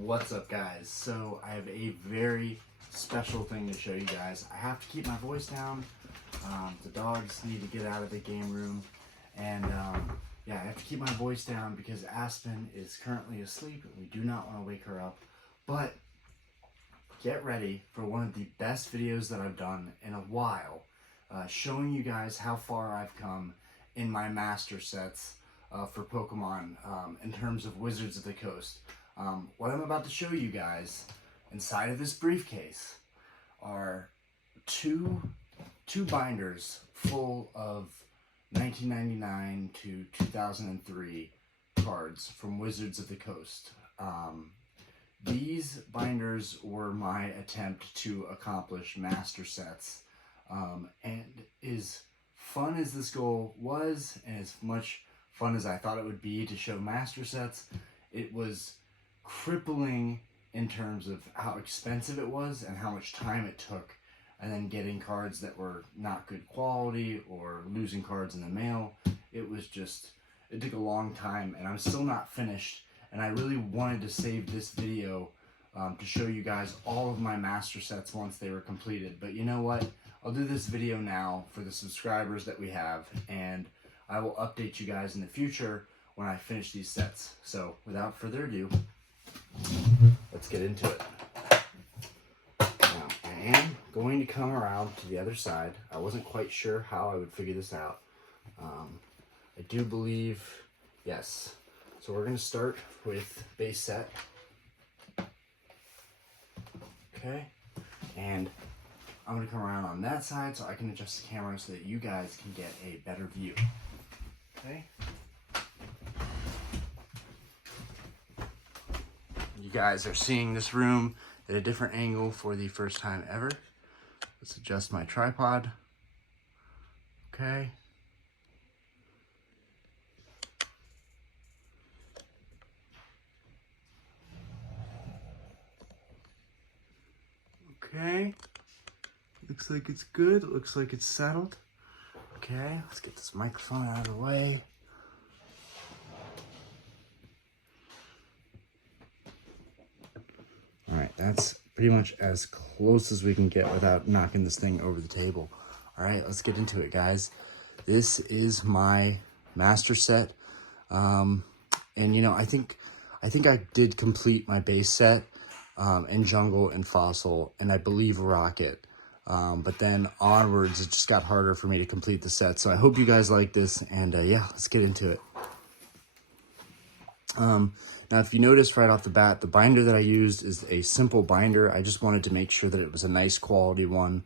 What's up, guys? So I have a very special thing to show you guys. I have to keep my voice down. The dogs need to get out of the game room, and yeah, I have to keep my voice down because Aspen is currently asleep and we do not want to wake her up. But get ready for one of the best videos that I've done in a while, showing you guys how far I've come in my master sets for Pokemon in terms of Wizards of the Coast. What I'm about to show you guys inside of this briefcase are two binders full of 1999 to 2003 cards from Wizards of the Coast. These binders were my attempt to accomplish master sets, and as fun as this goal was, and as much fun as I thought it would be to show master sets, it was crippling in terms of how expensive it was and how much time it took, and then getting cards that were not good quality or losing cards in the mail. It took a long time, and I'm still not finished, and I really wanted to save this video to show you guys all of my master sets once they were completed. But you know what? I'll do this video now for the subscribers that we have, and I will update you guys in the future when I finish these sets. So without further ado, let's get into it. Now, I am going to come around to the other side. I wasn't quite sure how I would figure this out. I do believe, yes. So we're going to start with base set. Okay. And I'm going to come around on that side so I can adjust the camera so that you guys can get a better view. Okay. You guys are seeing this room at a different angle for the first time ever. Let's adjust my tripod. Okay. Okay. Looks like it's good. It looks like it's settled. Okay, let's get this microphone out of the way. Alright, that's pretty much as close as we can get without knocking this thing over the table. Alright, let's get into it, guys. This is my master set. And you know, I think I did complete my base set in Jungle and Fossil, and I believe Rocket. But then onwards, it just got harder for me to complete the set. So I hope you guys like this, and yeah, let's get into it. Now, if you notice right off the bat, the binder that I used is a simple binder. I just wanted to make sure that it was a nice quality one.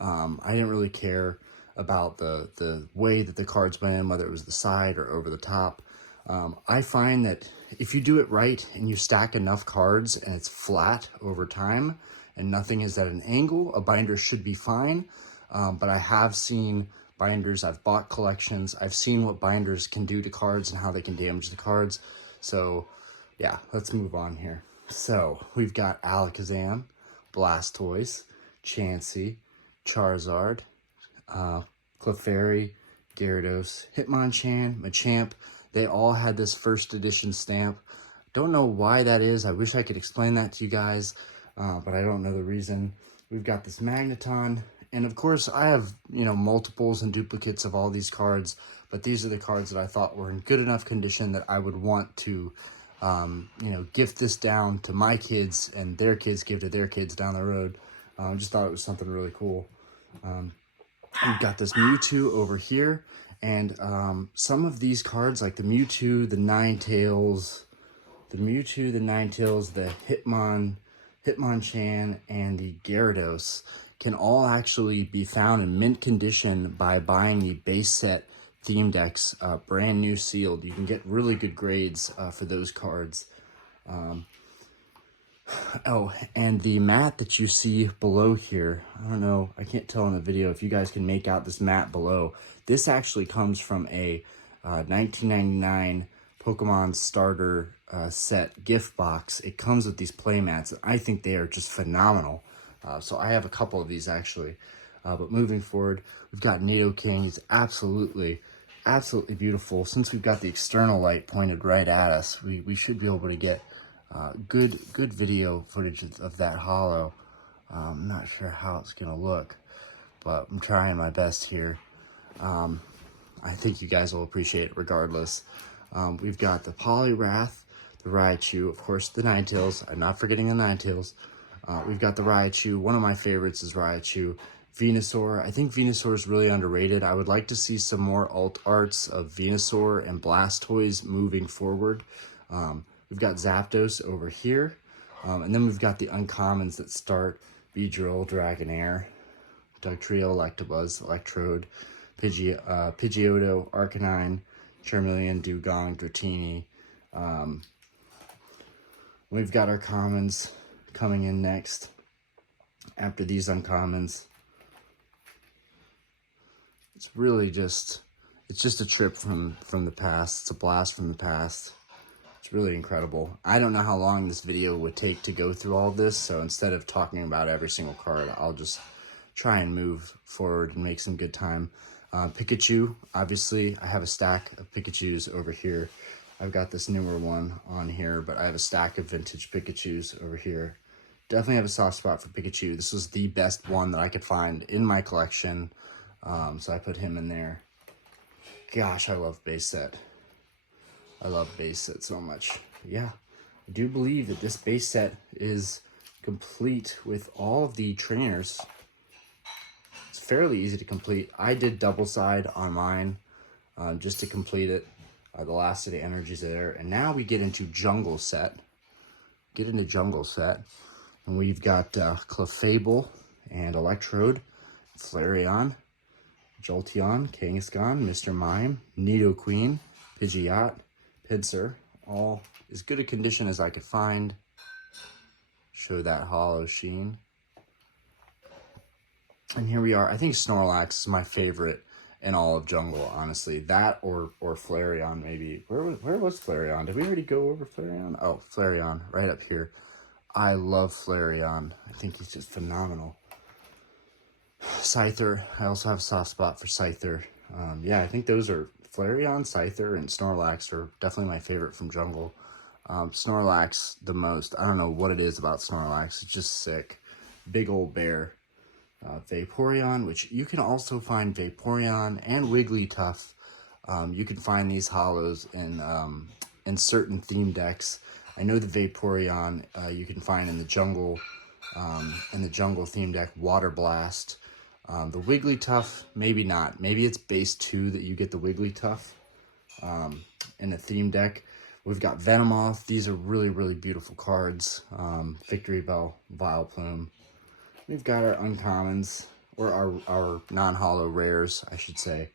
I didn't really care about the way that the cards went in, whether it was the side or over the top. I find that if you do it right and you stack enough cards and it's flat over time and nothing is at an angle, a binder should be fine. But I have seen binders, I've bought collections, I've seen what binders can do to cards and how they can damage the cards. So yeah, let's move on here. So we've got Alakazam, Blastoise, Chansey, Charizard, Clefairy, Gyarados, Hitmonchan, Machamp. They all had this first edition stamp. Don't know why that is. I wish I could explain that to you guys, but I don't know the reason. We've got this Magneton, and of course I have, you know, multiples and duplicates of all these cards, but these are the cards that I thought were in good enough condition that I would want to, you know, gift this down to my kids, and their kids give to their kids down the road. Just thought it was something really cool. We've got this Mewtwo over here, and some of these cards, like the Mewtwo, the Ninetales, the Hitmonchan, and the Gyarados can all actually be found in mint condition by buying the base set theme decks, brand new sealed. You can get really good grades for those cards. Oh, and the mat that you see below here, I don't know, I can't tell in the video if you guys can make out this mat below. This actually comes from a 1999 Pokemon starter set gift box. It comes with these play mats. I think they are just phenomenal. So I have a couple of these actually. But moving forward, we've got Nidoking. He's absolutely beautiful. Since we've got the external light pointed right at us, we should be able to get Good video footage of that holo. I'm not sure how it's gonna look, but I'm trying my best here. I think you guys will appreciate it regardless. We've got the Poliwrath, the Raichu, of course the Ninetales. I'm not forgetting the Ninetales. We've got the Raichu. One of my favorites is Raichu. Venusaur. I think Venusaur is really underrated. I would like to see some more alt arts of Venusaur and Blastoise moving forward. We've got Zapdos over here. And then we've got the uncommons that start: Beedrill, Dragonair, Dugtrio, Electabuzz, Electrode, Pidgeotto, Arcanine, Charmeleon, Dugong, Dratini. We've got our commons coming in next after these uncommons. It's really just, it's just a trip from the past. It's a blast from the past. It's really incredible. I don't know how long this video would take to go through all this, so instead of talking about every single card, I'll just try and move forward and make some good time. Pikachu, obviously, I have a stack of Pikachus over here. I've got this newer one on here, but I have a stack of vintage Pikachus over here. Definitely have a soft spot for Pikachu. This was the best one that I could find in my collection, so I put him in there. Gosh, I love base set. I love base set so much. Yeah, I do believe that this base set is complete with all of the trainers. It's fairly easy to complete. I did double side on mine just to complete it. The last of the energies there. And now we get into jungle set. And we've got Clefable and Electrode, Flareon, Jolteon, Kangaskhan, Mr. Mime, Nidoqueen, Pidgeot, Pinsir, all as good a condition as I could find. Show that hollow sheen. And here we are. I think Snorlax is my favorite in all of jungle, honestly. That or Flareon, maybe. Where was Flareon? Did we already go over Flareon? Oh, Flareon, right up here. I love Flareon. I think he's just phenomenal. Scyther. I also have a soft spot for Scyther. Yeah, I think those are Flareon, Scyther, and Snorlax are definitely my favorite from jungle. Snorlax the most. I don't know what it is about Snorlax. It's just sick. Big old bear. Vaporeon, which you can also find Vaporeon and Wigglytuff. You can find these hollows in certain theme decks. I know the Vaporeon you can find in the jungle theme deck, Water Blast. The Wigglytuff, maybe not. Maybe it's base 2 that you get the Wigglytuff in a theme deck. We've got Venomoth. These are really, really beautiful cards. Victory Bell, Vileplume. We've got our uncommons, or our non-holo rares, I should say.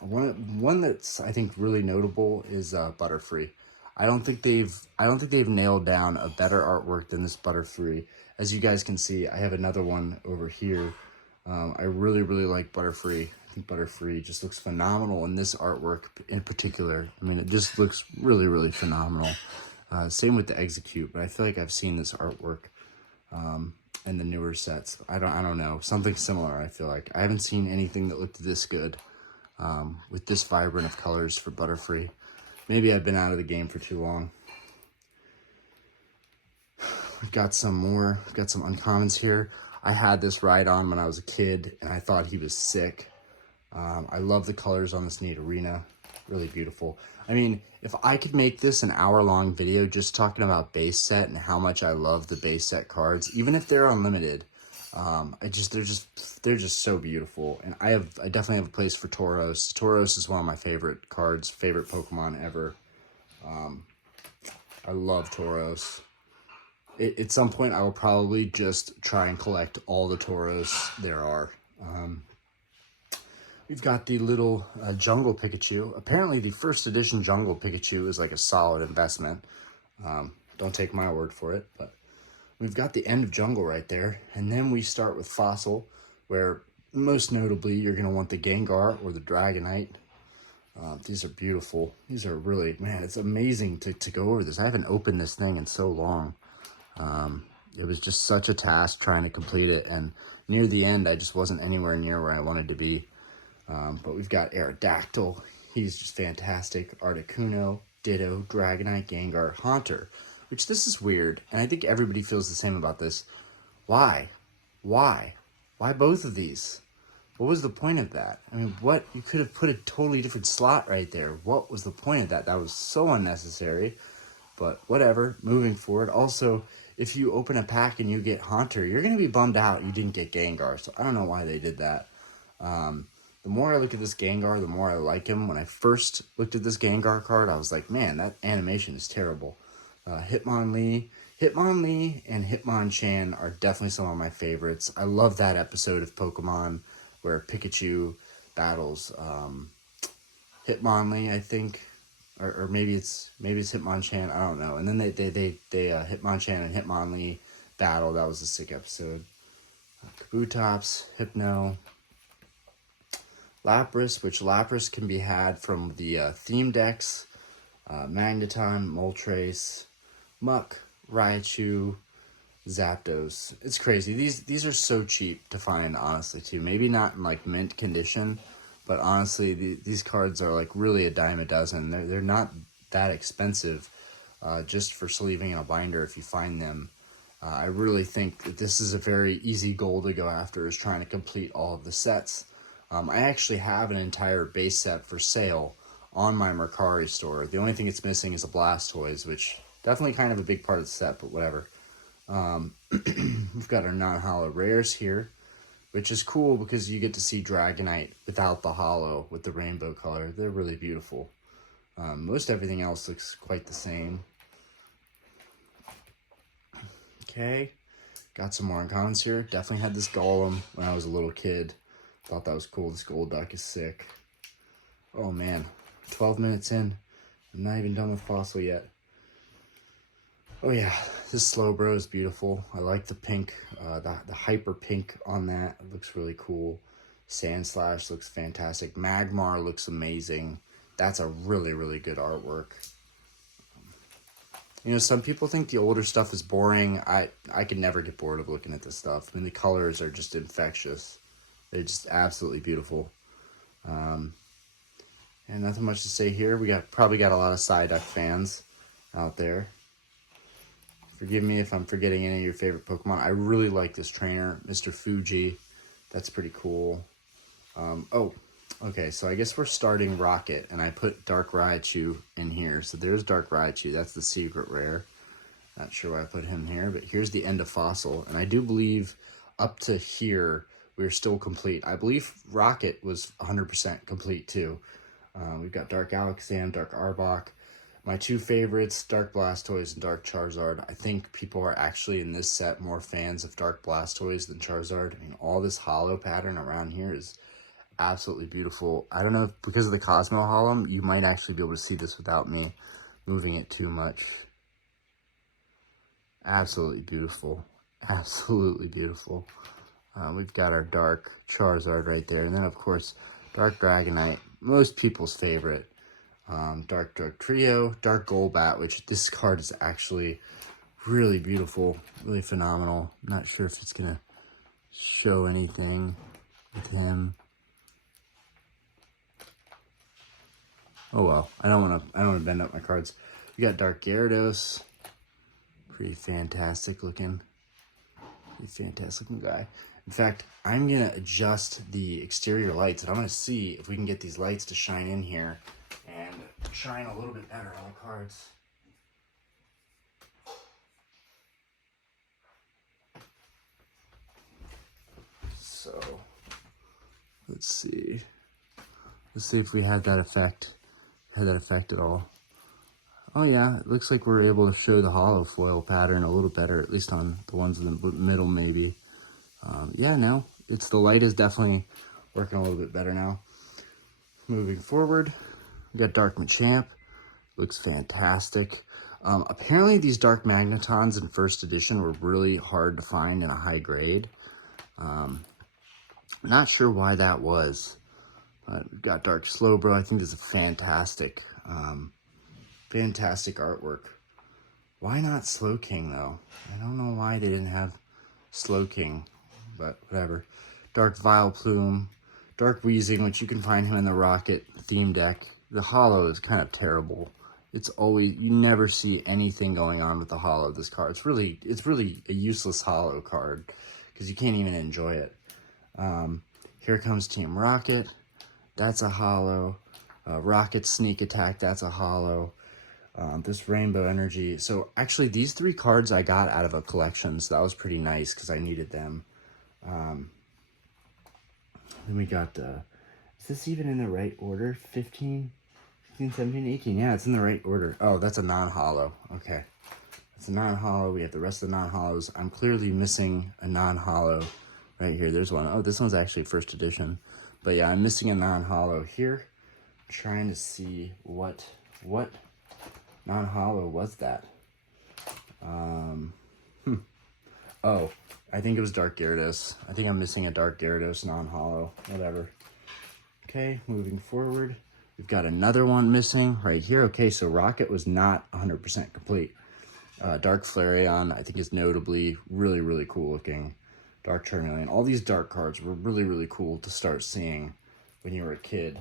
One that's I think really notable is Butterfree. I don't think they've nailed down a better artwork than this Butterfree. As you guys can see, I have another one over here. I really, really like Butterfree. I think Butterfree just looks phenomenal in this artwork in particular. I mean, it just looks really, really phenomenal. Same with the Execute, but I feel like I've seen this artwork in the newer sets. I don't know, something similar. I feel like I haven't seen anything that looked this good with this vibrant of colors for Butterfree. Maybe I've been out of the game for too long. We've got some more. We've got some uncommons here. I had this Rhydon when I was a kid, and I thought he was sick. I love the colors on this Nidorina. Really beautiful. I mean, if I could make this an hour-long video just talking about base set and how much I love the base set cards, even if they're unlimited, they're just so beautiful. And I definitely have a place for Tauros. Tauros is one of my favorite cards, favorite Pokemon ever. I love Tauros. At some point, I will probably just try and collect all the Tauros there are. We've got the little Jungle Pikachu. Apparently, the first edition Jungle Pikachu is like a solid investment. Don't take my word for it, but we've got the end of Jungle right there. And then we start with Fossil, where most notably, you're going to want the Gengar or the Dragonite. These are beautiful. These are really, man, it's amazing to go over this. I haven't opened this thing in so long. It was just such a task trying to complete it, and near the end, I just wasn't anywhere near where I wanted to be. But we've got Aerodactyl. He's just fantastic. Articuno, Ditto, Dragonite, Gengar, Haunter. Which this is weird, and I think everybody feels the same about this. Why? Why? Why both of these? What was the point of that? I mean, what? You could have put a totally different slot right there. What was the point of that? That was so unnecessary. But whatever, moving forward. Also, if you open a pack and you get Haunter, you're going to be bummed out you didn't get Gengar. So I don't know why they did that. The more I look at this Gengar, the more I like him. When I first looked at this Gengar card, I was like, man, that animation is terrible. Hitmonlee and Hitmonchan are definitely some of my favorites. I love that episode of Pokemon where Pikachu battles Hitmonlee, I think, or maybe it's Hitmonchan. I don't know. And then they Hitmonchan and Hitmonlee battle. That was a sick episode. Kabutops, Hypno, Lapras, which Lapras can be had from the theme decks. Magneton, Moltres, Muck, Raichu, Zapdos. It's crazy. These are so cheap to find, honestly, too. Maybe not in like mint condition, but honestly, these cards are like really a dime a dozen. They're not that expensive, just for sleeving in a binder if you find them. I really think that this is a very easy goal to go after, is trying to complete all of the sets. I actually have an entire base set for sale on my Mercari store. The only thing it's missing is a Blastoise, which definitely kind of a big part of the set, but whatever. We've got our non-holo rares here, which is cool because you get to see Dragonite without the holo with the rainbow color. They're really beautiful. Most everything else looks quite the same. Okay, got some more uncommons here. Definitely had this Golem when I was a little kid. Thought that was cool. This Golduck is sick. Oh man, 12 minutes in. I'm not even done with Fossil yet. Oh yeah, this Slowbro is beautiful. I like the pink, the hyper pink on that. It looks really cool. Sandslash looks fantastic. Magmar looks amazing. That's a really, really good artwork. You know, some people think the older stuff is boring. I can never get bored of looking at this stuff. I mean, the colors are just infectious. They're just absolutely beautiful. And nothing much to say here. We probably got a lot of Psyduck fans out there. Forgive me if I'm forgetting any of your favorite Pokemon. I really like this trainer, Mr. Fuji. That's pretty cool. Oh, okay, so I guess we're starting Rocket, and I put Dark Raichu in here. So there's Dark Raichu. That's the secret rare. Not sure why I put him here, but here's the end of Fossil. And I do believe up to here, we're still complete. I believe Rocket was 100% complete, too. We've got Dark Alakazam, Dark Arbok. My two favorites, Dark Blastoise and Dark Charizard. I think people are actually in this set more fans of Dark Blastoise than Charizard. I mean, all this holo pattern around here is absolutely beautiful. I don't know if because of the Cosmo Hollow, you might actually be able to see this without me moving it too much. Absolutely beautiful. Absolutely beautiful. We've got our Dark Charizard right there. And then, of course, Dark Dragonite, most people's favorite. Dark Trio, Dark Golbat, which this card is actually really beautiful, really phenomenal. I'm not sure if it's going to show anything with him. Oh well, I don't want to bend up my cards. We got Dark Gyarados, pretty fantastic looking guy. In fact, I'm going to adjust the exterior lights, and I'm going to see if we can get these lights to shine in here and shine a little bit better on the cards. So, let's see. Let's see if we had that effect. At all. Oh yeah, it looks like we're able to show the hollow foil pattern a little better, at least on the ones in the middle maybe. Yeah, no, the light is definitely working a little bit better now. Moving forward, we got Dark Machamp. Looks fantastic. Apparently these Dark Magnetons in first edition were really hard to find in a high grade. Not sure why that was. But we've got Dark Slowbro. I think this is a fantastic, fantastic artwork. Why not Slowking, though? I don't know why they didn't have Slowking, but whatever. Dark Vileplume, Dark Weezing, which you can find him in the Rocket theme deck. The holo is kind of terrible. It's always, you never see anything going on with the holo of this card. It's really a useless holo card because you can't even enjoy it. Here comes Team Rocket. That's a holo. Rocket Sneak Attack, that's a holo. This Rainbow Energy. So actually these 3 cards I got out of a collection, so that was pretty nice because I needed them. Then we got, is this even in the right order? 15, 16, 17, 18. Yeah, it's in the right order. Oh, that's a non-holo. Okay. It's a non-holo. We have the rest of the non-holos. I'm clearly missing a non-holo right here. There's one. Oh, this one's actually first edition. But yeah, I'm missing a non-holo here. I'm trying to see what non-holo was that. Oh, I think it was Dark Gyarados. I think I'm missing a Dark Gyarados non-holo. Whatever. Okay, moving forward. We've got another one missing right here. Okay, so Rocket was not 100% complete. Dark Flareon, I think, is notably really cool looking. Dark Charmeleon. All these dark cards were really cool to start seeing when you were a kid.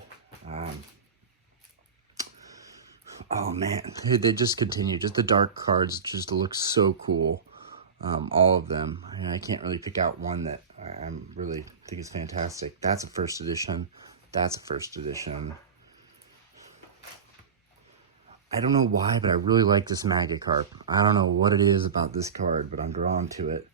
Oh man, they just continue. Just the dark cards just look so cool. All of them. I can't really pick out one that I really think is fantastic. That's a first edition. That's a first edition. I don't know why, but I really like this Magikarp. I don't know what it is about this card, but I'm drawn to it.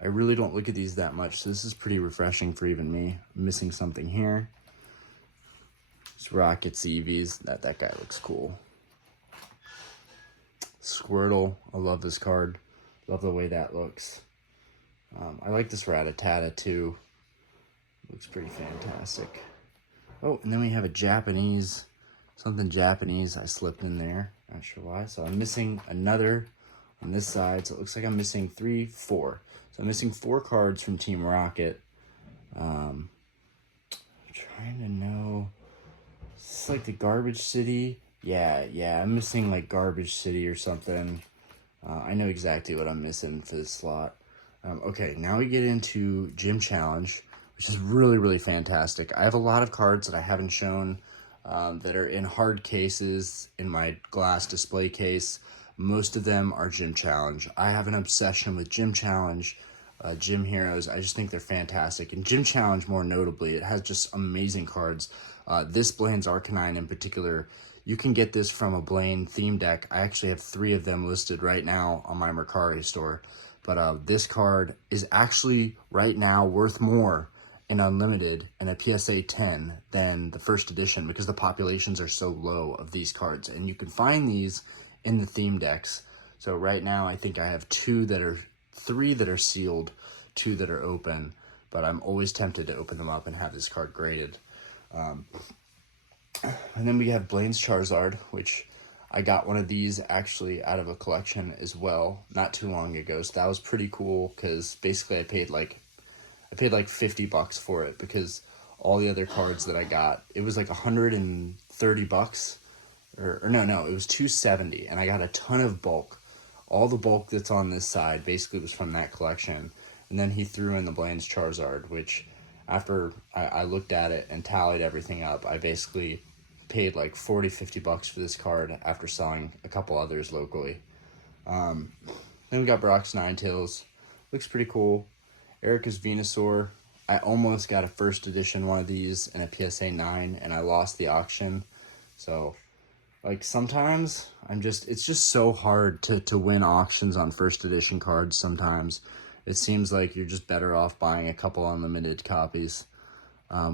I really don't look at these that much, so this is pretty refreshing for even me. I'm missing something here. It's Rocket's Eevees. That guy looks cool. Squirtle. I love this card. Love the way that looks. I like this Rattata too. Looks pretty fantastic. Oh, and then we have a Japanese, something Japanese I slipped in there. Not sure why. So I'm missing another on this side. So it looks like I'm missing 3, 4. So I'm missing 4 cards from Team Rocket. I'm trying to know. Is this like the Garbage City? Yeah, I'm missing like Garbage City or something. I know exactly what I'm missing for this slot. Okay, now we get into Gym Challenge, which is really fantastic. I have a lot of cards that I haven't shown that are in hard cases in my glass display case. Most of them are Gym Challenge. I have an obsession with Gym Challenge, Gym Heroes. I just think they're fantastic. And Gym Challenge, more notably, it has just amazing cards. This Blaine's Arcanine in particular, you can get this from a Blaine theme deck. I actually have 3 of them listed right now on my Mercari store. But this card is actually right now worth more in Unlimited and a PSA 10 than the first edition because the populations are so low of these cards. And you can find these in the theme decks. So right now I think I have 3 that are sealed, 2 that are open, but I'm always tempted to open them up and have this card graded. And then we have Blaine's Charizard, which I got one of these actually out of a collection as well not too long ago. So that was pretty cool because basically I paid like $50 for it because all the other cards that I got, it was like $130 or no, it was $270 and I got a ton of bulk. All the bulk that's on this side basically was from that collection. And then he threw in the Blaine's Charizard, which after I looked at it and tallied everything up, I basically paid like $40-50 for this card after selling a couple others locally. Then we got Brock's Ninetales. Looks pretty cool. Erica's Venusaur. I almost got a first edition one of these in a PSA 9 and I lost the auction. So like sometimes it's just so hard to win auctions on first edition cards sometimes. It seems like you're just better off buying a couple unlimited copies.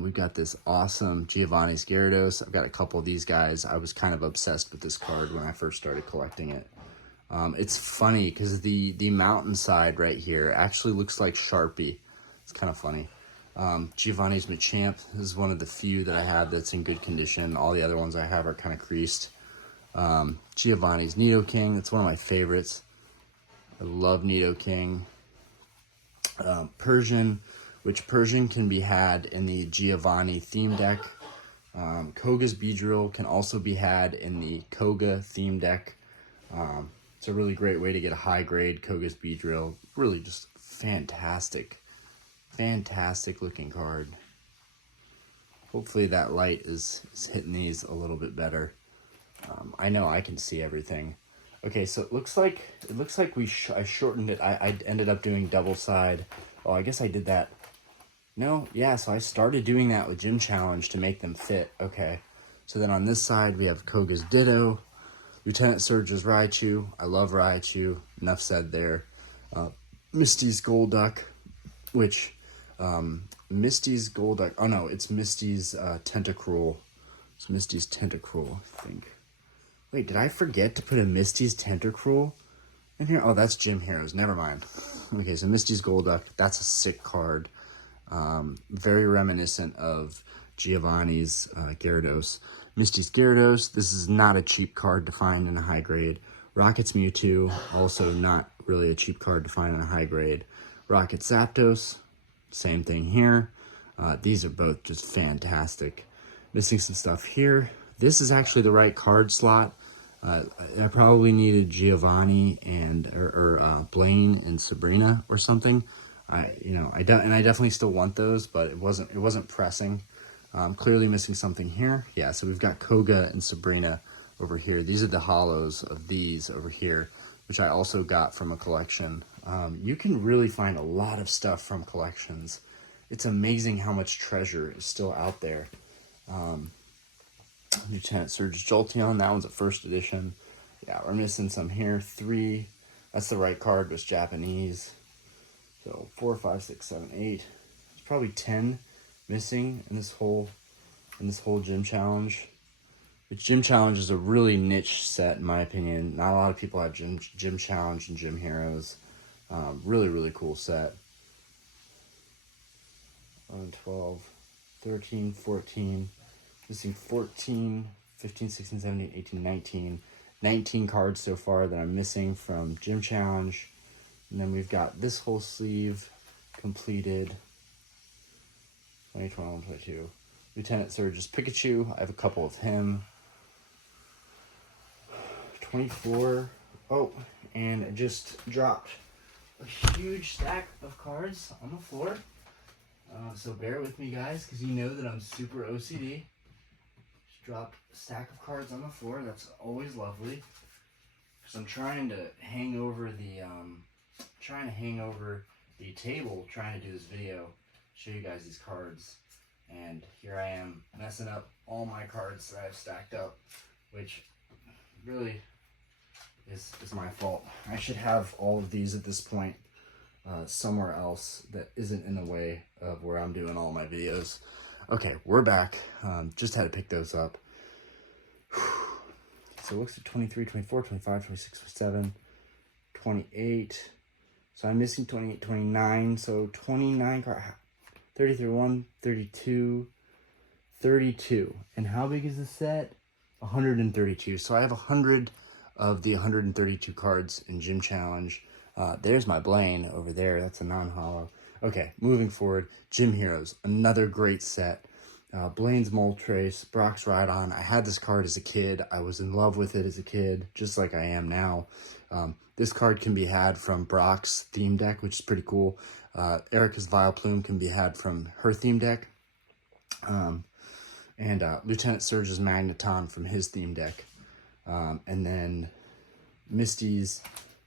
We've got this awesome Giovanni's Gyarados. I've got a couple of these guys. I was kind of obsessed with this card when I first started collecting it. It's funny because the mountainside right here actually looks like Sharpie. It's kind of funny. Giovanni's Machamp is one of the few that I have that's in good condition. All the other ones I have are kind of creased. Giovanni's Nidoking, that's one of my favorites. I love Nidoking. Persian, which Persian can be had in the Giovanni theme deck. Koga's Beedrill can also be had in the Koga theme deck. It's a really great way to get a high grade Koga's Beedrill. Really just fantastic looking card. Hopefully that light is hitting these a little bit better. I know I can see everything. Okay, so it looks like I shortened it. I ended up doing double side. Oh, I guess I did that. No, yeah, so I started doing that with Gym Challenge to make them fit. Okay, so then on this side we have Koga's Ditto, Lieutenant Surge's Raichu. I love Raichu. Enough said there. Misty's Golduck, which Misty's Golduck. Oh no, it's Misty's Tentacruel. It's Misty's Tentacruel, I think. Wait, did I forget to put a Misty's Tentacruel in here? Oh, that's Gym Heroes. Never mind. Okay, so Misty's Golduck. That's a sick card. Very reminiscent of Giovanni's Gyarados. Misty's Gyarados. This is not a cheap card to find in a high grade. Rocket's Mewtwo. Also not really a cheap card to find in a high grade. Rocket Zapdos. Same thing here. These are both just fantastic. Missing some stuff here. This is actually the right card slot. I probably needed Giovanni and Blaine and Sabrina or something. I definitely still want those, but it wasn't pressing. Clearly missing something here. Yeah, so we've got Koga and Sabrina over here. These are the hollows of these over here, which I also got from a collection. You can really find a lot of stuff from collections. It's amazing how much treasure is still out there. Lieutenant Surge Jolteon, that one's a first edition. Yeah, we're missing some here. 3, that's the right card, was Japanese. So 4, 5, 6, 7, 8. There's probably 10 missing in this whole Gym Challenge. Which Gym Challenge is a really niche set in my opinion. Not a lot of people have Gym Challenge and Gym Heroes. Really, really cool set. 11, 12, 13, 14. Missing 14, 15, 16, 17, 18, 19. 19 cards so far that I'm missing from Gym Challenge. And then we've got this whole sleeve completed. 20, 21, 22. Lieutenant Surge's Pikachu. I have a couple of him. 24. Oh, and I just dropped a huge stack of cards on the floor. So bear with me, guys, because you know that I'm super OCD. Dropped a stack of cards on the floor. That's always lovely. Because I'm trying to hang over the table, trying to do this video, show you guys these cards, and here I am messing up all my cards that I've stacked up, which really is my fault. I should have all of these at this point somewhere else that isn't in the way of where I'm doing all my videos. Okay, we're back. Just had to pick those up. So it looks like 23, 24, 25, 26, 27, 28. So I'm missing 28, 29. So 29, 30, 31, 32, 32. And how big is the set? 132. So I have 100 of the 132 cards in Gym Challenge. There's my Blaine over there. That's a non-hollow. Okay, moving forward. Gym Heroes, another great set. Blaine's Moltres, Brock's Rhydon. I had this card as a kid. I was in love with it as a kid, just like I am now. This card can be had from Brock's theme deck, which is pretty cool. Erica's Vileplume can be had from her theme deck. And Lieutenant Surge's Magneton from his theme deck. And then Misty's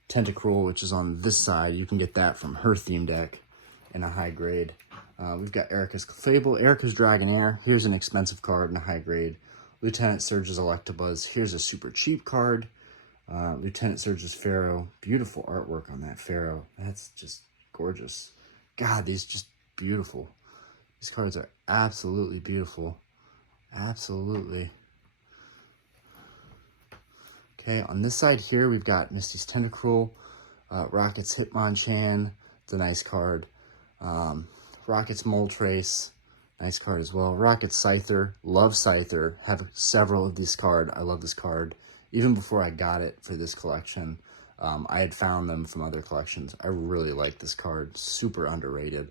Tentacruel, which is on this side. You can get that from her theme deck in a high grade. We've got Erica's Clefable, Erica's Dragonair. Here's an expensive card in a high grade. Lieutenant Surge's Electabuzz. Here's a super cheap card. Lieutenant Surge's Pharaoh. Beautiful artwork on that Pharaoh. That's just gorgeous. God, these just beautiful. These cards are absolutely beautiful. Absolutely. Okay, on this side here, we've got Misty's Tentacruel, Rocket's Hitmonchan. It's a nice card. Rocket's Moltres, nice card as well. Rocket's Scyther, love Scyther. Have several of these cards. I love this card. Even before I got it for this collection, I had found them from other collections. I really like this card. Super underrated.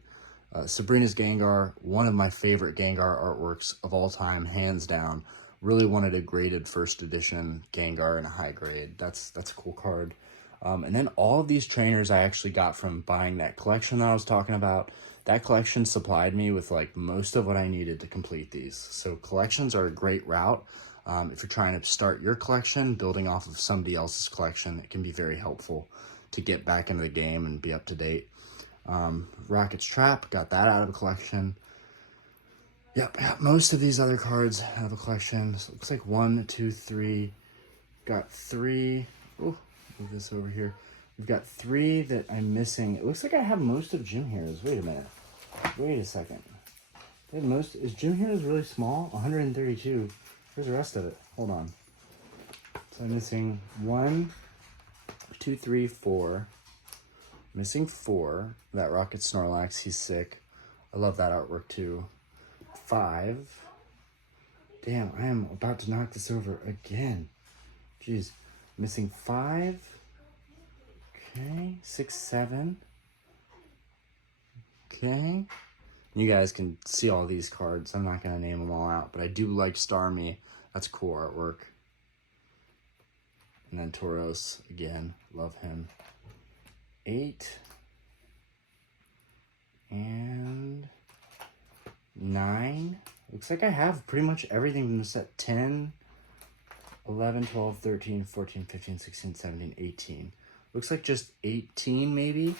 Sabrina's Gengar, one of my favorite Gengar artworks of all time, hands down. Really wanted a graded first edition Gengar in a high grade. That's a cool card. And then all of these trainers I actually got from buying that collection that I was talking about. that collection supplied me with like most of what I needed to complete these. So collections are a great route. If you're trying to start your collection, building off of somebody else's collection, it can be very helpful to get back into the game and be up to date. Rocket's Trap, got that out of a collection. Yep, most of these other cards have a collection. So it looks like 1, 2, 3. Got 3. Oh, move this over here. We've got 3 that I'm missing. It looks like I have most of Jim Heroes. Wait a minute. Wait a second. Is Jim Heroes really small? 132. Where's the rest of it? Hold on. So I'm missing 1, 2, 3, 4. Missing 4. That Rocket Snorlax, he's sick. I love that artwork too. 5. Damn, I am about to knock this over again. Jeez. Missing 5. Okay. 6, 7. Okay. You guys can see all these cards. I'm not going to name them all out, but I do like Starmie. That's cool artwork. And then Tauros, again, love him. 8. And 9. Looks like I have pretty much everything from the set. 10, 11, 12, 13, 14, 15, 16, 17, 18. Looks like just 18 maybe.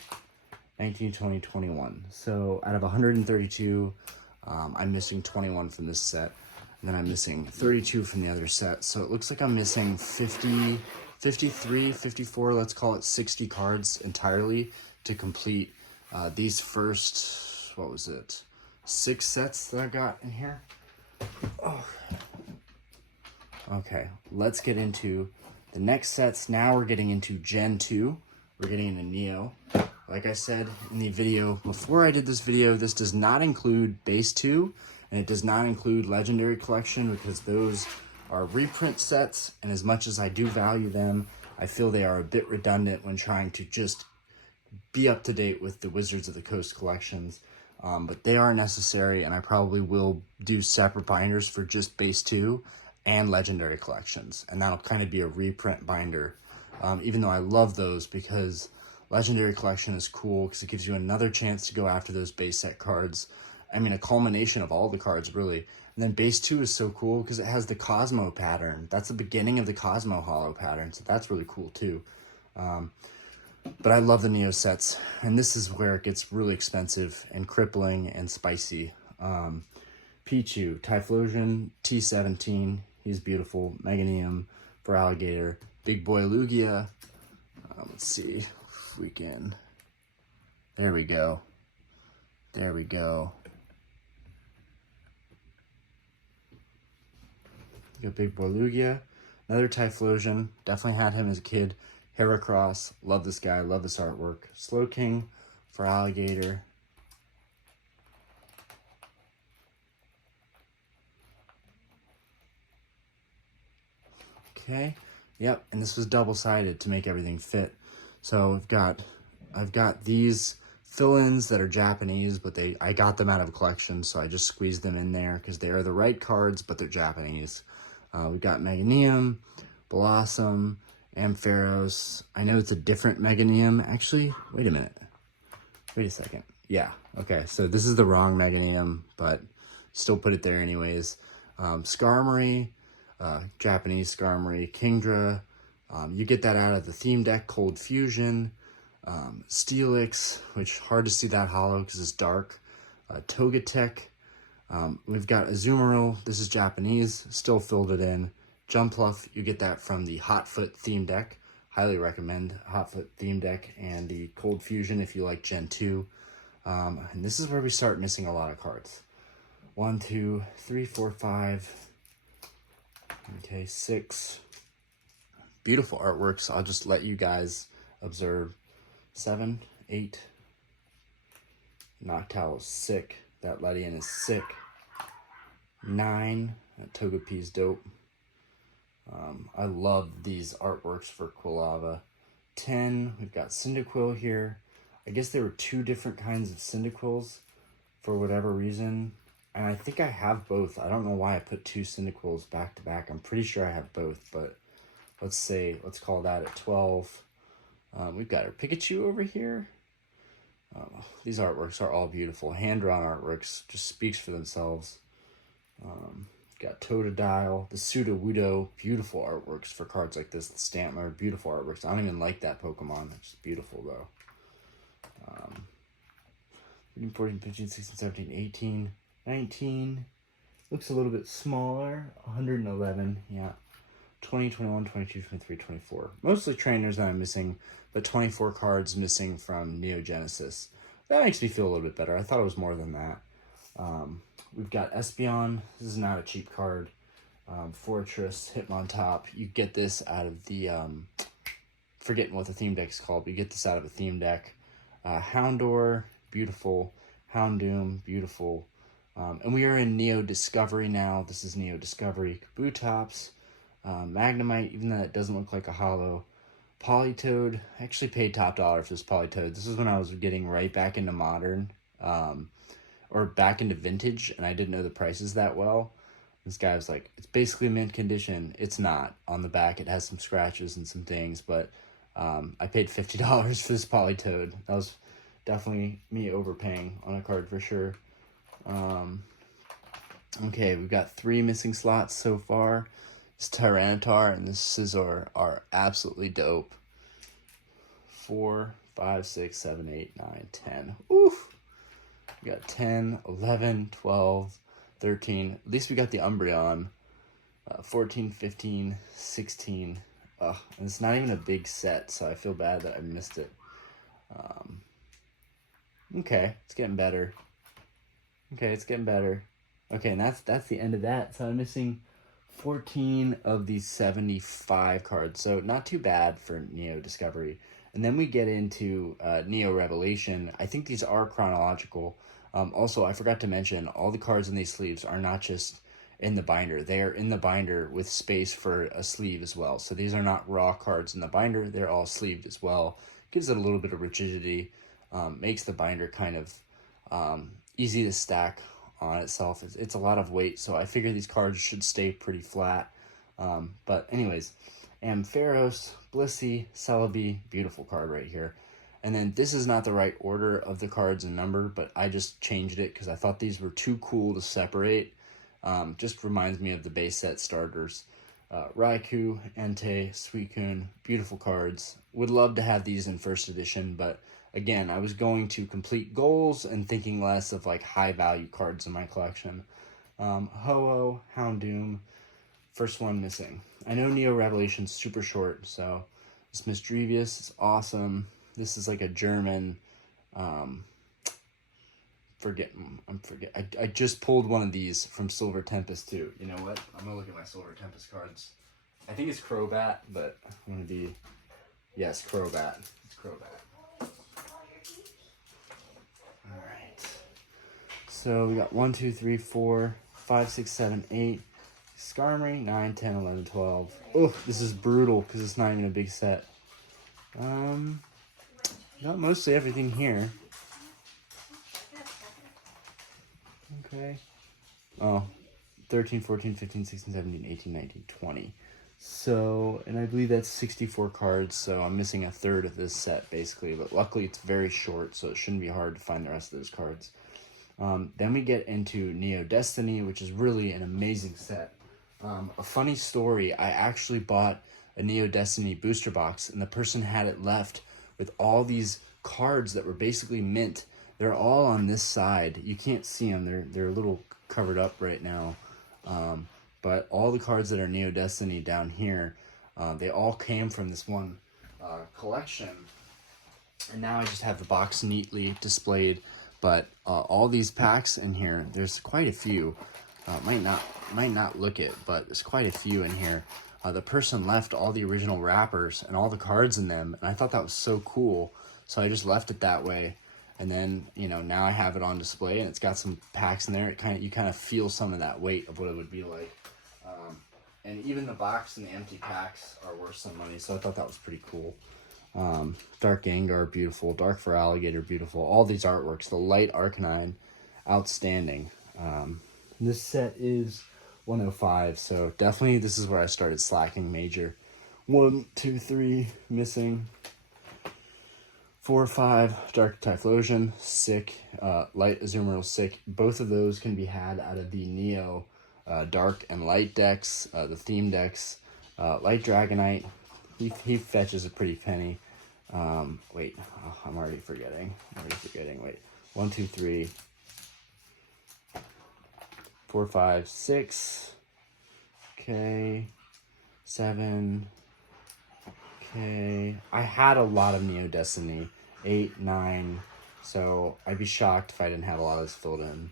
19, 20, 21. So out of 132, I'm missing 21 from this set. And then I'm missing 32 from the other set. So it looks like I'm missing 50, 53, 54, let's call it 60 cards entirely to complete these first, what was it, 6 sets that I got in here. Oh. Okay, let's get into the next sets. Now we're getting into Gen 2. We're getting into Neo. Like I said in the video before I did this video, this does not include Base 2, and it does not include Legendary Collection because those are reprint sets, and as much as I do value them, I feel they are a bit redundant when trying to just be up to date with the Wizards of the Coast collections. But they are necessary, and I probably will do separate binders for just Base 2 and Legendary Collections, and that'll kind of be a reprint binder, even though I love those because Legendary Collection is cool because it gives you another chance to go after those base set cards. I mean, a culmination of all the cards, really. And then Base 2 is so cool because it has the Cosmo pattern. That's the beginning of the Cosmo Hollow pattern, so that's really cool too. But I love the Neo sets, and this is where it gets really expensive and crippling and spicy. Pichu, Typhlosion, T17, he's beautiful. Meganium for Alligator. Big Boy Lugia. Let's see if we can. There we go. There we go. Got Big Boy Lugia. Another Typhlosion. Definitely had him as a kid. Heracross. Love this guy. Love this artwork. Slowking for Alligator. Okay. Yep. And this was double-sided to make everything fit. So I've got these fill-ins that are Japanese, but I got them out of a collection, so I just squeezed them in there because they are the right cards, but they're Japanese. We've got Meganium, Blossom, Ampharos. I know it's a different Meganium. Actually, wait a minute. Wait a second. Yeah, okay, so this is the wrong Meganium, but still put it there anyways. Skarmory, Japanese Skarmory, Kingdra. You get that out of the theme deck, Cold Fusion. Steelix, which hard to see that hollow because it's dark. Togetic. We've got Azumarill. This is Japanese. Still filled it in. Jumpluff. You get that from the Hotfoot theme deck. Highly recommend Hotfoot theme deck and the Cold Fusion if you like Gen 2. And this is where we start missing a lot of cards. 1, 2, 3, 4, 5. Okay, 6. Beautiful artworks. I'll just let you guys observe. 7, 8. Noctowl is sick. That Ledian is sick. 9. That Togepi's dope. I love these artworks for Quilava. 10. We've got Cyndaquil here. I guess there were 2 different kinds of Cyndaquils for whatever reason. And I think I have both. I don't know why I put 2 Cyndaquils back to back. I'm pretty sure I have both, but let's call that at 12. We've got our Pikachu over here. These artworks are all beautiful. Hand-drawn artworks, just speaks for themselves. Got Totodile, the Sudowoodo, beautiful artworks for cards like this. The Stantler, beautiful artworks. I don't even like that Pokemon. It's beautiful, though. 14, 15, 16, 17, 18, 19. Looks a little bit smaller. 111, yeah. 20, 21, 22, 23, 24. Mostly trainers that I'm missing, but 24 cards missing from Neo Genesis. That makes me feel a little bit better. I thought it was more than that. We've got Espeon. This is not a cheap card. Fortress, Hitmontop. You get this out of the, forgetting what the theme deck is called, but you get this out of a theme deck. Houndour, beautiful. Houndoom, beautiful. And we are in Neo Discovery now. This is Neo Discovery. Kabutops, Magnemite, even though it doesn't look like a holo. Politoed. I actually paid top dollar for this Politoed. This is when I was getting right back into Modern. Or back into Vintage, and I didn't know the prices that well. This guy was like, it's basically mint condition. It's not. On the back, it has some scratches and some things, but I paid $50 for this Politoed. That was definitely me overpaying on a card for sure. Okay, we've got 3 missing slots so far. This Tyranitar and this Scizor are absolutely dope. 4, 5, 6, 7, 8, 9, 10. Oof! We got 10, 11, 12, 13. At least we got the Umbreon. 14, 15, 16. And it's not even a big set, so I feel bad that I missed it. Okay, it's getting better. Okay, it's getting better. Okay, and that's the end of that. So I'm missing 14 of these 75 cards. So not too bad for Neo Discovery. And then we get into Neo Revelation. I think these are chronological. Also, I forgot to mention, all the cards in these sleeves are not just in the binder. They are in the binder with space for a sleeve as well. So these are not raw cards in the binder. They're all sleeved as well. Gives it a little bit of rigidity. Makes the binder kind of easy to stack on itself. It's a lot of weight, so I figure these cards should stay pretty flat. But anyways, Ampharos, Blissey, Celebi, beautiful card right here. And then this is not the right order of the cards and number, but I just changed it because I thought these were too cool to separate. Just reminds me of the base set starters. Raikou, Entei, Suicune, beautiful cards. Would love to have these in first edition, but again, I was going to complete goals and thinking less of like high value cards in my collection. Ho-Oh, Houndoom, first one missing. I know Neo Revelation's super short, so this Misdrevious is awesome. This is like a German, I just pulled one of these from Silver Tempest too. You know what? I'm gonna look at my Silver Tempest cards. I think it's Crobat, but I'm gonna be, yes, Crobat. It's Crobat. Alright. So we got 1, 2, 3, 4, 5, 6, 7, 8. Skarmory, 9, 10, 11, 12. Oh, this is brutal because it's not even a big set. Got mostly everything here. Okay. Oh, 13, 14, 15, 16, 17, 18, 19, 20. So, and I believe that's 64 cards, so I'm missing a third of this set, basically. But luckily, it's very short, so it shouldn't be hard to find the rest of those cards. Then we get into Neo Destiny, which is really an amazing set. A funny story, I actually bought a Neo Destiny booster box, and the person had it left with all these cards that were basically mint. They're all on this side. You can't see them. They're a little covered up right now. But all the cards that are Neo Destiny down here, they all came from this one collection. And now I just have the box neatly displayed. But all these packs in here, there's quite a few. Might not look it, but there's quite a few in here. The person left all the original wrappers and all the cards in them, and I thought that was so cool. So I just left it that way. And then, you know, now I have it on display, and it's got some packs in there. You kind of feel some of that weight of what it would be like. And even the box and the empty packs are worth some money, so I thought that was pretty cool. Dark Gengar, beautiful. Dark for Alligator, beautiful. All these artworks. The Light Arcanine, outstanding. This set is 105, so definitely this is where I started slacking major. 1, 2, 3, missing. 4 or 5, Dark Typhlosion, sick. Light Azumarill, sick. Both of those can be had out of the Neo Dark and Light decks, the theme decks. Light Dragonite, he fetches a pretty penny. Wait, oh, I'm already forgetting. Wait, 1, 2, 3, 4, 5, 6. Okay, 7. Okay, I had a lot of Neo Destiny, 8, 9, so I'd be shocked if I didn't have a lot of this filled in.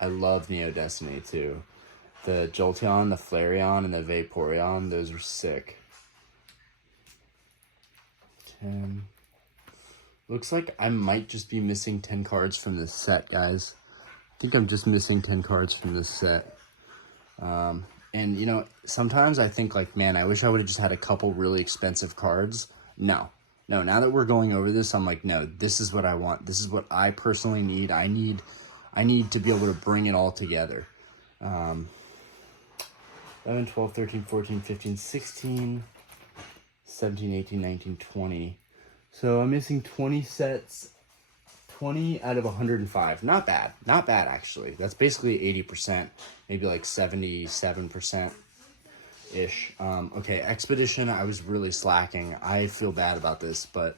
I love Neo Destiny too. The Jolteon, the Flareon, and the Vaporeon, those are sick. 10. Looks like I might just be missing 10 cards from this set, guys. I think I'm just missing 10 cards from this set. And, you know, sometimes I think, like, man, I wish I would have just had a couple really expensive cards. No, now that we're going over this, I'm like, no, this is what I want. This is what I personally need. I need to be able to bring it all together. 11, 12, 13, 14, 15, 16, 17, 18, 19, 20. So I'm missing 20 sets, 20 out of 105. Not bad, actually. That's basically 80%, maybe like 77%-ish. Okay, Expedition, I was really slacking. I feel bad about this, but,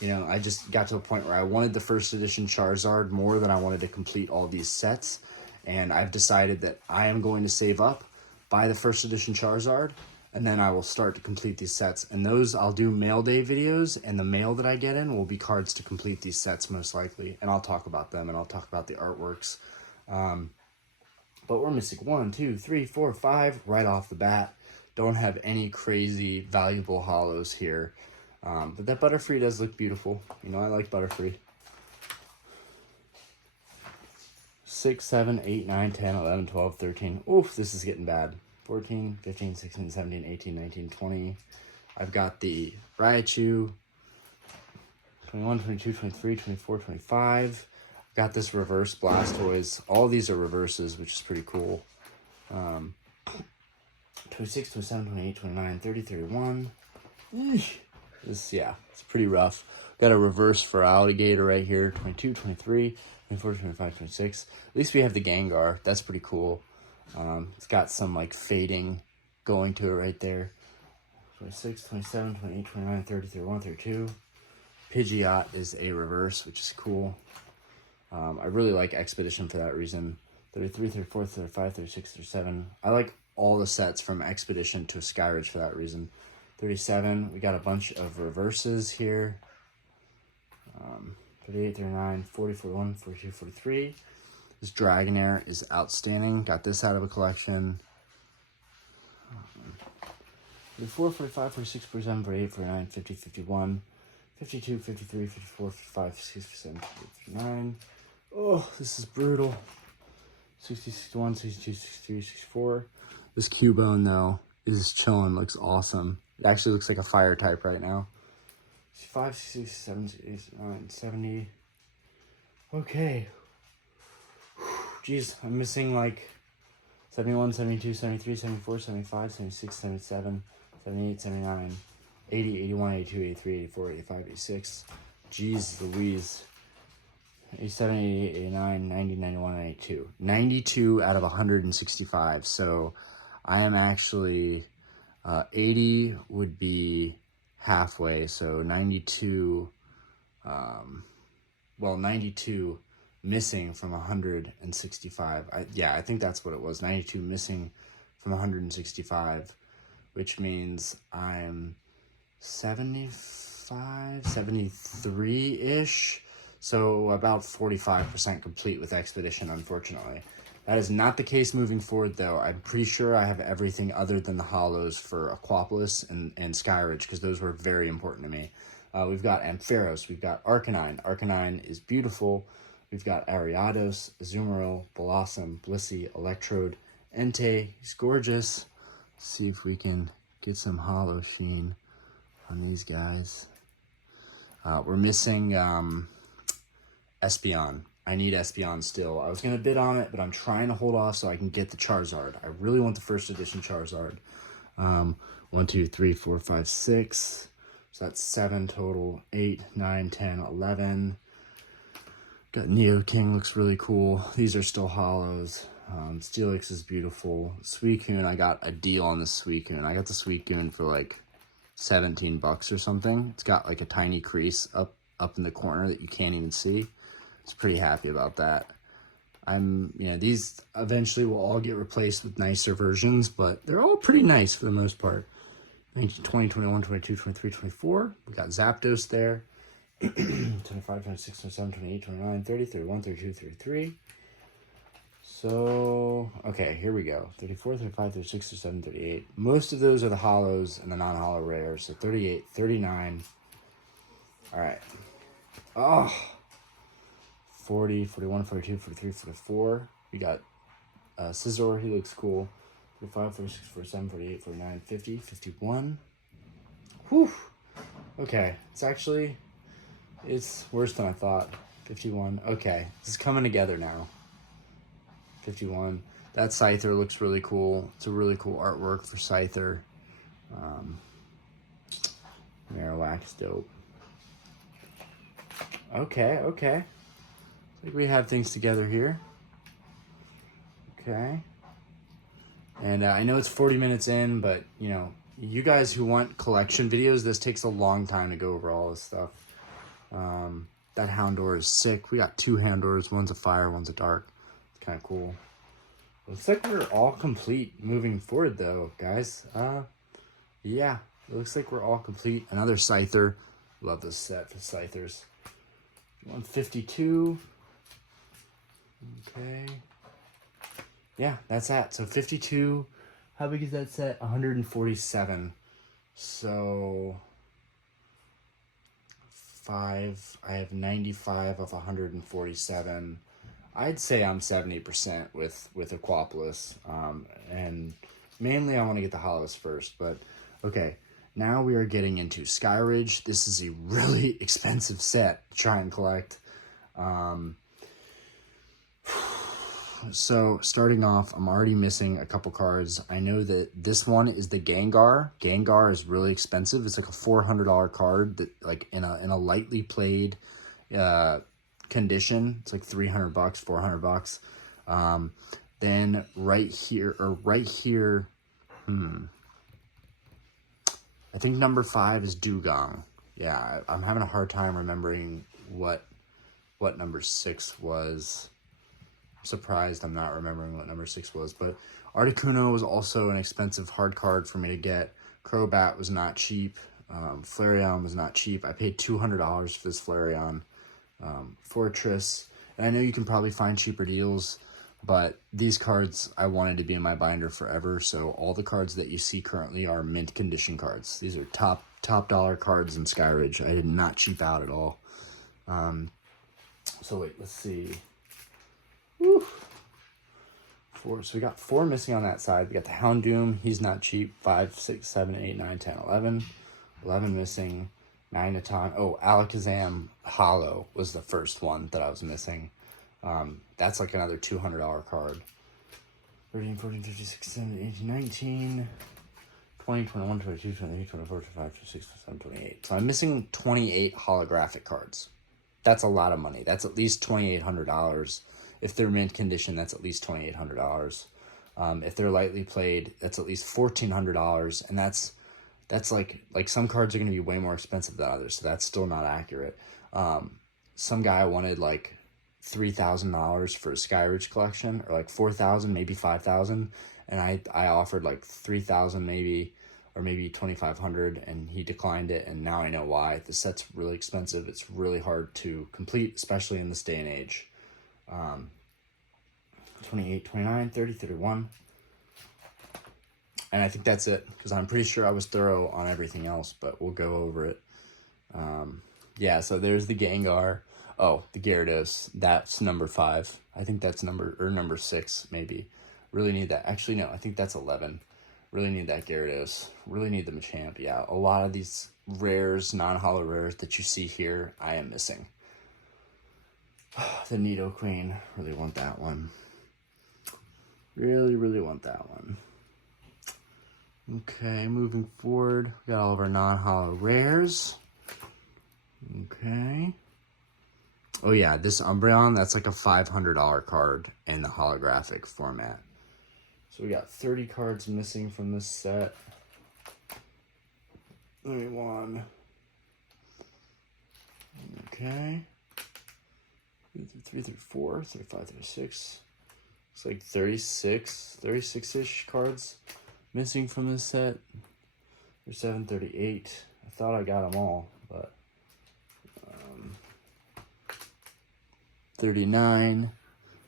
you know, I just got to a point where I wanted the first edition Charizard more than I wanted to complete all these sets, and I've decided that I am going to save up, buy the first edition Charizard, and then I will start to complete these sets. And those, I'll do mail day videos, and the mail that I get in will be cards to complete these sets most likely. And I'll talk about them, and I'll talk about the artworks. But we're missing 1, 2, 3, 4, 5 right off the bat. Don't have any crazy valuable hollows here. But that Butterfree does look beautiful. You know, I like Butterfree. 6, 7, 8, 9, 10, 11, 12, 13. Oof, this is getting bad. 14, 15, 16, 17, 18, 19, 20. I've got the Raichu. 21, 22, 23, 24, 25. Got this reverse Blastoise. All these are reverses, which is pretty cool. 26, 27, 28, 29, 30, 31. This, yeah, it's pretty rough. Got a reverse for Alligator right here. 22, 23, 24, 25, 26. At least we have the Gengar. That's pretty cool. It's got some like fading going to it right there. 26, 27, 28, 29, 30, 31, 32. Pidgeot is a reverse, which is cool. I really like Expedition for that reason. 33, 34, 35, 36, 37. I like all the sets from Expedition to Skyridge for that reason. 37, we got a bunch of reverses here. 38, 39, 40, 41, 42, 43. This Dragonair is outstanding. Got this out of a collection. 44, 45, 46, 47, 48, 49, 50, 51, 52, 53, 54, 55, 56, 57, 59. Oh, this is brutal. 60, 61, 62, 63, 64. This Cubone, though, is chilling. Looks awesome. It actually looks like a fire type right now. 65, 66, 67, 69, 70. Okay. Jeez, I'm missing like 71, 72, 73, 74, 75, 76, 77, 78, 79, 80, 81, 82, 83, 84, 85, 86. Jeez Louise. 87, 88, 89, 90, 91, 92. 92 out of 165. So I am actually, 80 would be halfway. So 92, 92 missing from 165. I think that's what it was. 92 missing from 165, which means I'm 75, 73-ish. So about 45% complete with Expedition, unfortunately. That is not the case moving forward, though. I'm pretty sure I have everything other than the hollows for Aquapolis and Skyridge, because those were very important to me. We've got Ampharos. We've got Arcanine. Arcanine is beautiful. We've got Ariados, Azumarill, Blossom, Blissey, Electrode, Entei. He's gorgeous. Let's see if we can get some hollow sheen on these guys. We're missing Espeon. I need Espeon still. I was going to bid on it, but I'm trying to hold off so I can get the Charizard. I really want the first edition Charizard. 1, 2, 3, 4, 5, 6, So that's 7 total. 8, 9, 10, 11. Got Neo King, looks really cool. These are still hollows. Steelix is beautiful. Suicune, I got a deal on this Suicune. I got the Suicune for like 17 bucks or something. It's got like a tiny crease up in the corner that you can't even see. I was pretty happy about that. These eventually will all get replaced with nicer versions, but they're all pretty nice for the most part. 20, 21, 22, 23, 24. We got Zapdos there. 25, 26, 27, 28, 29, 30, 31, 32, 33. So, okay, here we go. 34, 35, 36, 37, 38. Most of those are the hollows and the non-hollow rares. So 38, 39. All right. Oh, 40, 41, 42, 43, 44. We got Scizor. He looks cool. 45, 46, 47, 48, 49, 50, 51. Whew. Okay, it's worse than I thought. 51. Okay, this is coming together now. 51. That Scyther looks really cool. It's a really cool artwork for Scyther. Marowak's dope. Okay. I think we have things together here. Okay. And I know it's 40 minutes in, but, you guys who want collection videos, this takes a long time to go over all this stuff. That Houndour is sick. We got 2 Houndours. One's a fire, one's a dark. It's kind of cool. Looks like we're all complete moving forward, though, guys. Yeah, it looks like we're all complete. Another Scyther. Love this set for Scythers. 152. Okay. Yeah, that's that. So 52. How big is that set? 147. So I have 95 of 147. I'd say I'm 70% with Aquapolis. And mainly I want to get the hollows first. But okay, now we are getting into Skyridge. This is a really expensive set to try and collect. So starting off, I'm already missing a couple cards. I know that this one is the Gengar. Gengar is really expensive. It's like a $400 card that, like, in a lightly played condition. It's like $300, $400. Then right here, I think number 5 is Dugong. Yeah, I'm having a hard time remembering what number 6 was. Surprised I'm not remembering what number 6 was, but Articuno was also an expensive hard card for me to get. Crobat was not cheap. Flareon was not cheap. I paid $200 for this Flareon. Fortress, and I know you can probably find cheaper deals, but these cards I wanted to be in my binder forever, so all the cards that you see currently are mint condition cards. These are top dollar cards in Skyridge. I did not cheap out at all. So wait, let's see. Woo. 4. So we got 4 missing on that side. We got the Houndoom. He's not cheap. 5, 6, 7, 8, 9, 10, 11. 11 missing. 9 Natan. Oh, Alakazam Hollow was the first one that I was missing. That's like another $200 card. 13, 14, 15, 16, 17, 18, 19, 20, 21, 22, 23, 24, 25, 26, 27, 28. So I'm missing 28 holographic cards. That's a lot of money. That's at least $2,800. If they're mint condition, that's at least $2,800. If they're lightly played, that's at least $1,400, and that's like some cards are going to be way more expensive than others, so that's still not accurate. Some guy wanted like $3,000 for a Skyridge collection, or like $4,000, maybe $5,000, and I offered like $3,000 maybe, or maybe $2,500, and he declined it, and now I know why. The set's really expensive. It's really hard to complete, especially in this day and age. 28, 29, 30, 31. And I think that's it, because I'm pretty sure I was thorough on everything else, but we'll go over it. Yeah, so there's the Gengar. Oh, the Gyarados. That's number 5. I think that's number 6, maybe. Really need that. Actually, no, I think that's 11. Really need that Gyarados. Really need the Machamp. Yeah, a lot of these rares, non-holo rares that you see here, I am missing. The Nidoqueen. Really want that one. Really want that one. Okay, moving forward, we got all of our non-holo rares. Okay. Oh yeah, this Umbreon, that's like a $500 card in the holographic format. So we got 30 cards missing from this set. 31. Okay. 3 through 4, 35 through 6. Looks like 36-ish cards missing from this set. There's 738. I thought I got them all, but 39,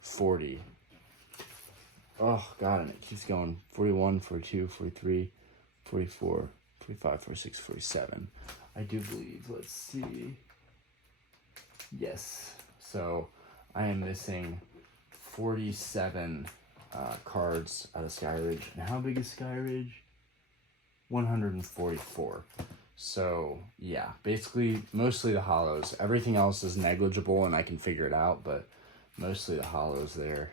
40. Oh god, and it keeps going. 41, 42, 43, 44, 45, 46, 47. I do believe. Let's see. Yes. So I am missing 47 cards out of Skyridge. And how big is Skyridge? 144. So yeah, basically mostly the holos. Everything else is negligible and I can figure it out, but mostly the holos there.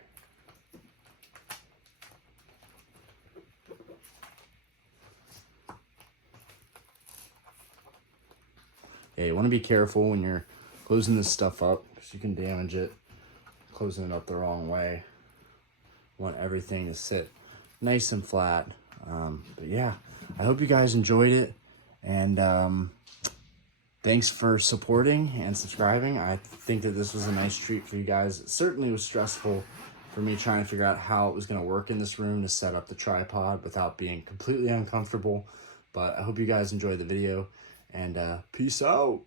Yeah, you want to be careful when you're closing this stuff up because you can damage it closing it up the wrong way. Want everything to sit nice and flat. But yeah, I hope you guys enjoyed it, and thanks for supporting and subscribing. I think that this was a nice treat for you guys. It certainly was stressful for me trying to figure out how it was going to work in this room to set up the tripod without being completely uncomfortable. But I hope you guys enjoyed the video, and peace out.